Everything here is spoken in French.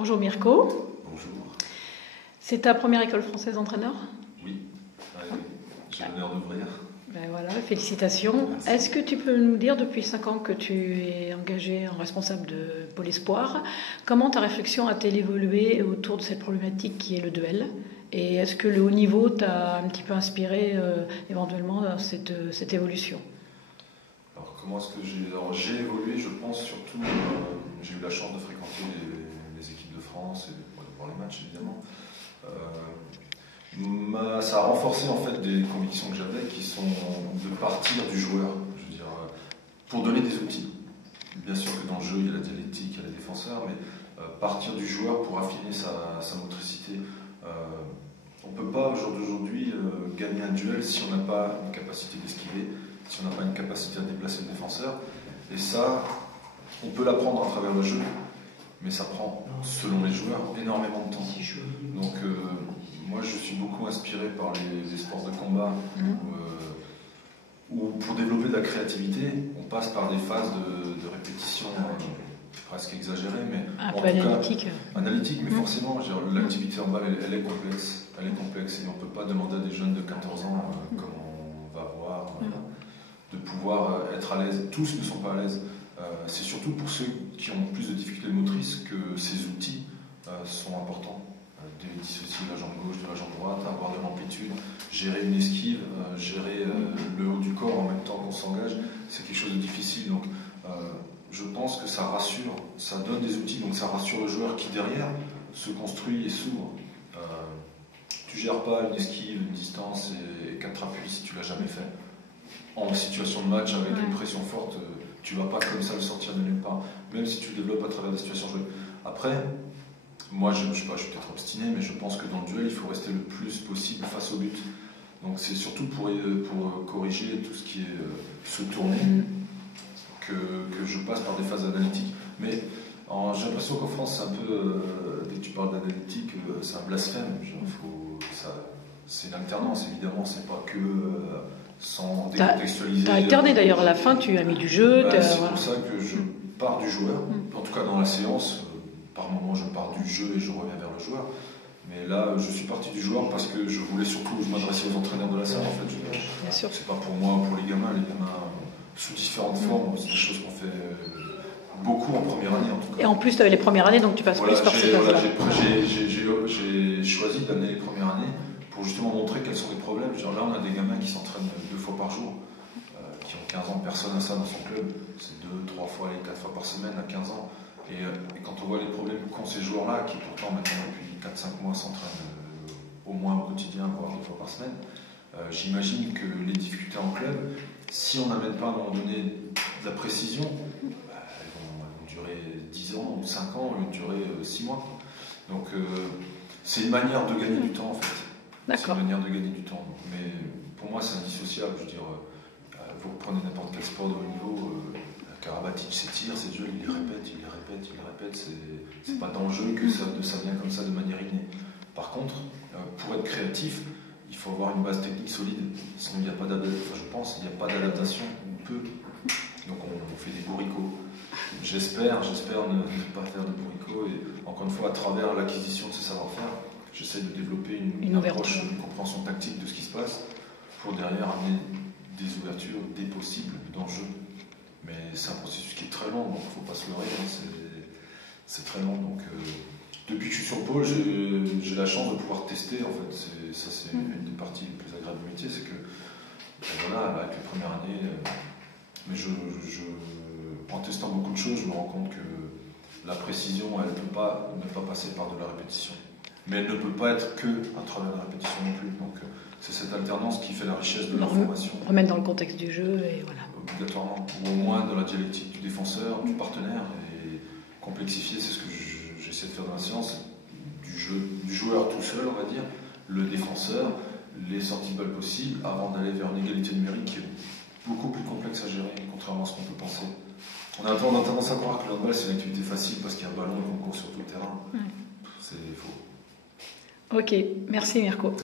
Bonjour Mirko. Bonjour. C'est ta première école française d'entraîneur? Oui, j'ai l'honneur d'ouvrir. Ben voilà, félicitations. Merci. Est-ce que tu peux nous dire, depuis 5 ans que tu es engagé en responsable de Pôle Espoir, comment ta réflexion a-t-elle évolué autour de cette problématique qui est le duel? Et est-ce que le haut niveau t'a un petit peu inspiré éventuellement dans cette évolution? Alors comment est-ce que j'ai évolué? Je pense surtout, j'ai eu la chance de fréquenter les équipes de France et de voir les matchs évidemment. Ça a renforcé en fait des convictions que j'avais qui sont de partir du joueur, je veux dire, pour donner des outils. Bien sûr que dans le jeu il y a la dialectique, il y a les défenseurs, mais partir du joueur pour affiner sa motricité. On ne peut pas aujourd'hui gagner un duel si on n'a pas une capacité d'esquiver, si on n'a pas une capacité à déplacer le défenseur. Et ça, on peut l'apprendre à travers le jeu, mais ça prend, selon les joueurs, énormément de temps. Donc moi je suis beaucoup inspiré par les sports de combat où pour développer de la créativité, on passe par des phases de répétition presque exagérées, mais un peu analytique. Analytique, mais forcément, l'activité en balle, elle est complexe. Elle est complexe et on ne peut pas demander à des jeunes de 14 ans, comme on va voir, de pouvoir être à l'aise. Tous ne sont pas à l'aise. C'est surtout pour ceux qui ont plus de difficultés motrices que ces outils sont importants. Dissocier la jambe gauche de la jambe droite, avoir de l'amplitude, gérer une esquive, gérer le haut du corps en même temps qu'on s'engage, c'est quelque chose de difficile. Donc, je pense que ça rassure, ça donne des outils, donc ça rassure le joueur qui derrière se construit et s'ouvre. Tu ne gères pas une esquive, une distance et 4 appuis si tu ne l'as jamais fait. En situation de match avec une pression forte, tu ne vas pas comme ça le sortir de nulle part, même si tu le développes à travers des situations jouées. Après, moi je suis peut-être obstiné, mais je pense que dans le duel, il faut rester le plus possible face au but. Donc c'est surtout pour corriger tout ce qui est se tourner. Que je passe par des phases analytiques. Mais j'ai l'impression qu'en France, c'est un peu, dès que tu parles d'analytique, c'est un blasphème. C'est une alternance, évidemment, c'est pas que sans décontextualiser. Tu as alterné d'ailleurs, à la fin, tu as mis du jeu. C'est pour ça que je pars du joueur. En tout cas, dans la séance, par moment, je pars du jeu et je reviens vers le joueur. Mais là, je suis parti du joueur parce que je voulais surtout m'adresser aux entraîneurs de la salle. En fait, Bien sûr. C'est pas pour moi, pour les gamins. Les gamins sous différentes formes, c'est des choses qu'on fait beaucoup en première année en tout cas. Et en plus tu avais les premières années, donc tu passes plus par ces phases-là. J'ai choisi d'amener les premières années pour justement montrer quels sont les problèmes. Genre là on a des gamins qui s'entraînent 2 fois par jour, qui ont 15 ans, personne n'a ça dans son club, c'est 2, 3 fois, 4 fois par semaine à 15 ans. Et quand on voit les problèmes qu'ont ces joueurs-là, qui pourtant maintenant depuis 4-5 mois s'entraînent au moins au quotidien, voire 2 fois par semaine, j'imagine que les difficultés en club, si on n'amène pas à un moment donné de la précision, elles vont durer 10 ans ou 5 ans au lieu de durer 6 mois. Donc c'est une manière de gagner du temps en fait. C'est une manière de gagner du temps. Mais pour moi c'est indissociable. Je veux dire, vous prenez n'importe quel sport de haut niveau, Karabatic s'étire, ses jeux, il les répète, il les répète, il les répète. C'est pas dans le jeu que ça vient comme ça de manière innée. Par contre, pour être créatif, il faut avoir une base technique solide, sinon il n'y a pas d'adaptation, je pense, il n'y a pas d'adaptation, ou peu. Donc on fait des bourricots. J'espère ne pas faire de bourricots, et encore une fois, à travers l'acquisition de ce savoir-faire, j'essaie de développer une approche, une compréhension tactique de ce qui se passe, pour derrière amener des ouvertures dès possible dans le jeu. Mais c'est un processus qui est très long, donc il ne faut pas se leurrer, c'est très long. Donc, depuis que je suis sur Pôle, j'ai la chance de pouvoir tester, en fait. Ça, c'est une des parties les plus agréables du métier, c'est que, voilà, avec les premières années, mais en testant beaucoup de choses, je me rends compte que la précision, elle ne peut pas ne pas passer par de la répétition. Mais elle ne peut pas être que à travers la répétition non plus. Donc, c'est cette alternance qui fait la richesse de l'information. Remettre dans le contexte du jeu, et voilà. Obligatoirement, ou au moins de la dialectique du défenseur, du partenaire, et complexifier, c'est ce que j'essaie de faire dans la séance, du joueur tout seul, on va dire, le défenseur, les sorties de balles possibles, avant d'aller vers une égalité numérique qui est beaucoup plus complexe à gérer, contrairement à ce qu'on peut penser. On a tendance à croire que le handball c'est une activité facile parce qu'il y a un ballon et qu'on court sur tout le terrain. C'est faux. Ok, merci Mirko.